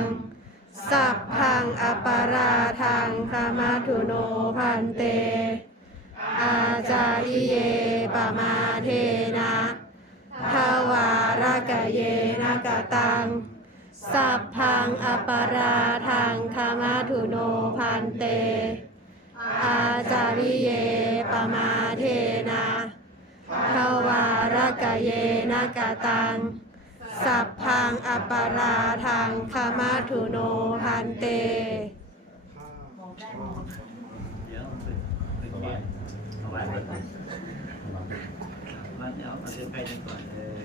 ง สัพพังอปาราทังคามาทุโนพันเต อาจาริเยปมาเทนะทวารกะเยนกะตัง สัพพังอปาราทังคามาทุโนพันเต อาจาริเยปมาเทนะทวารกะเยนกะตัง สัพพังอปาราทางคามาทุโนพันเต เดี๋ยวไปไปเก็บเอาไว้ไปก่อนมันเอาเอาเดี๋ยวไปกันก่อนเออ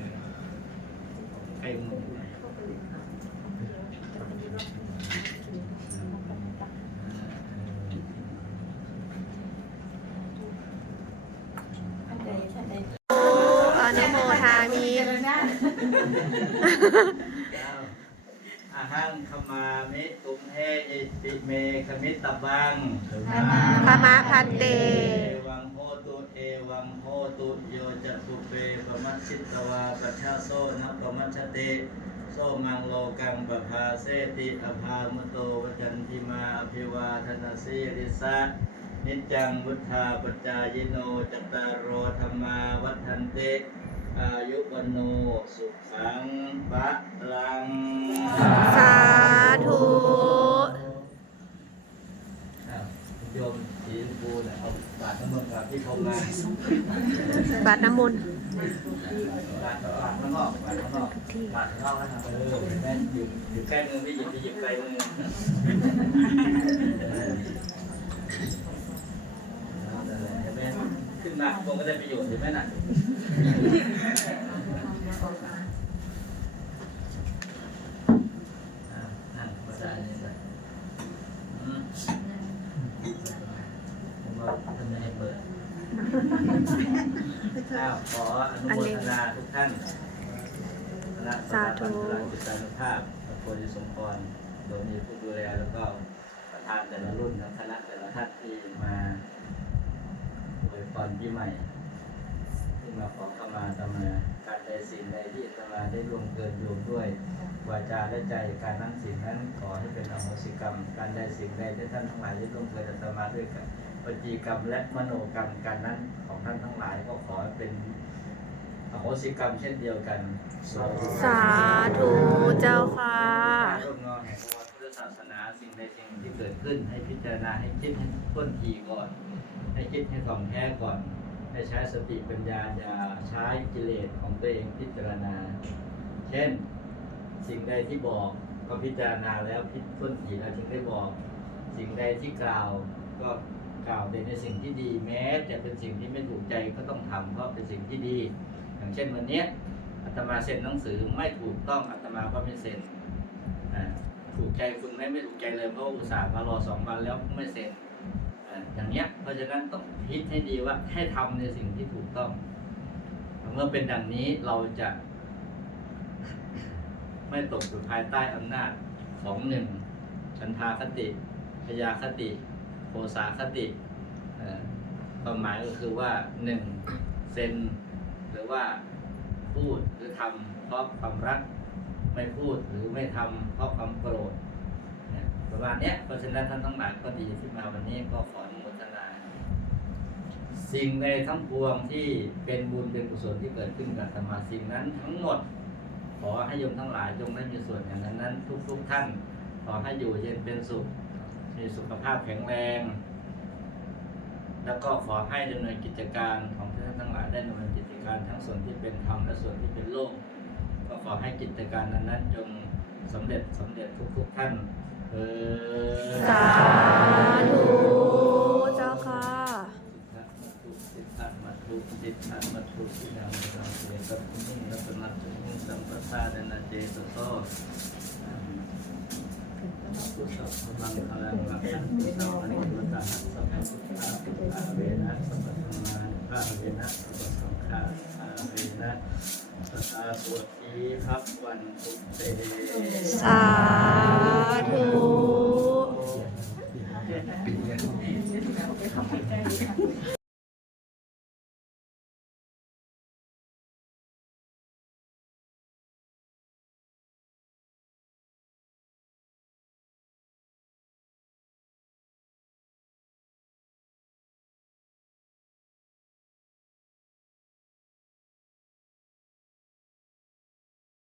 ไก่หมูอนุโม ทามิอาหังขมามิตุมเฮอิติเมขมิตตบังพมะพันเต เอวังโหตุเอวังโหตุโยจะตุเปปมัชชิตตวาปัชชาโซนะปมัชชติโซมังโลกังปภาเสติอภามุโตวจันติมาอภิวาทนาสีริสะนิจจังวุธาปจายโนจตารโรธรรมาวัฏันเต อายุวันโนสุขังบะลัง สาธุอ้าวโยมสีชมพูเนี่ยเอาบาตรน้ำมนต์กับที่เขามาบัตรน้ำมนต์บาตรบาตรข้างนอกบาตรข้างนอกบาตรข้างนอกนะครับเออแม่อยู่อยู่ใกล้มือไม่หยิบไปหยิบไกลมือเอาแต่ละเห็นไหมขึ้นมาคงก็ได้ประโยชน์เห็นไหมน่ะอ่านั่งมาได้เลยนะอืมผมว่าท่านจะให้เปิด ข้าวขออนุโมทนาทุกท่านคณะสาธุจิตานุภาพพระโพธิสมพรโดยมีผู้ดูแลแล้วก็ประธานแต่ละรุ่นและคณะแต่ละท่านที่มาอวยพรปีใหม่ มาขอเข้ามาตมาการใดสิ่งใดที่ตมาได้ร่วมเกินโยมด้วยวาจาและใจการนั่งสิ่งนั้นขอให้เป็นอโหสิกรรม การใดสิ่งใดที่ท่านทั้งหลายได้ร่วมเกินอาตมาด้วยกันปฏิกรรมและมโนกรรมการนั้นของท่านทั้งหลายก็ขอให้เป็นอโหสิกรรมเช่นเดียวกัน สาธุสาธุเจ้าค่ะร่วมงานแห่งพระพุทธศาสนาสิ่งใดสิ่งหนึ่งที่เกิดขึ้นให้พิจารณาให้คิดให้ต้นทีก่อน ให้คิดให้ถ่องแท้ก่อน ให้ใช้สติปัญญาอย่าใช้กิเลสของตัวเองพิจารณา เช่น สิ่งใดที่บอกก็พิจารณาแล้วพิจต้นทีแล้วจึงได้บอก สิ่งใดที่กล่าวก็กล่าวแต่ในสิ่งที่ดีแม้จะเป็นสิ่งที่ไม่ถูกใจก็ต้องทำเพราะเป็นสิ่งที่ดี อย่างเช่นวันนี้อาตมาเซ็นหนังสือไม่ถูกต้องอาตมาก็ไม่เซ็นถูกใจคุณไหมไม่ถูกใจเลยเพราะอุตส่าห์มารอสองวันแล้วไม่เซ็นอ่าอย่างเนี้ยเพราะฉะนั้นต้อง คิดให้ดีว่าให้ทำในสิ่งที่ถูกต้อง เมื่อเป็นดังนี้เราจะ ไม่ตกอยู่ภายใต้อำนาจของหนึ่งฉันทาคติพยาคติโภสาคติความหมายก็คือว่าหนึ่งเซนหรือว่าพูดหรือทำเพราะความรักไม่พูดหรือไม่ทำเพราะความโกรธประมาณนี้เพราะฉะนั้นท่านทั้งหลายก็ดีที่มาวันนี้ก็ขออนุโมทนา สิ่งในทั้งปวงที่เป็นบุญเป็นกุศลที่เกิดขึ้นกับธรรมาสิ่งนั้นทั้งหมด ขอให้โยมทั้งหลายจงได้มีส่วนอย่างนั้นนั้น ทุกทุกๆท่าน ขอให้อยู่เย็นเป็นสุข มีสุขภาพแข็งแรง แล้วก็ขอให้ดำเนินกิจการของท่านทั้งหลายได้ดำเนินกิจการทั้งส่วนที่เป็นธรรมและส่วนที่เป็นโลก ก็ขอให้กิจการนั้นนั้นจงสำเร็จสำเร็จทุกทุก ๆ ท่านเออสาธุเจ้าค่ะ ตตุสิทธะมัตตุถุจิตตังมัตุสินังสังเสตัพพุนิรัตนัตุนิสัมปทาเดนะเจตโตพุทธพลังพลังรักขันตุสัพพะนิพุทธะสัพพพุทธะพุทธะเวนะสัพพะธรรมาพระเวนะสัพพสังฆาเวนะสัตตาสวดทีครับวันตุเตสาธุ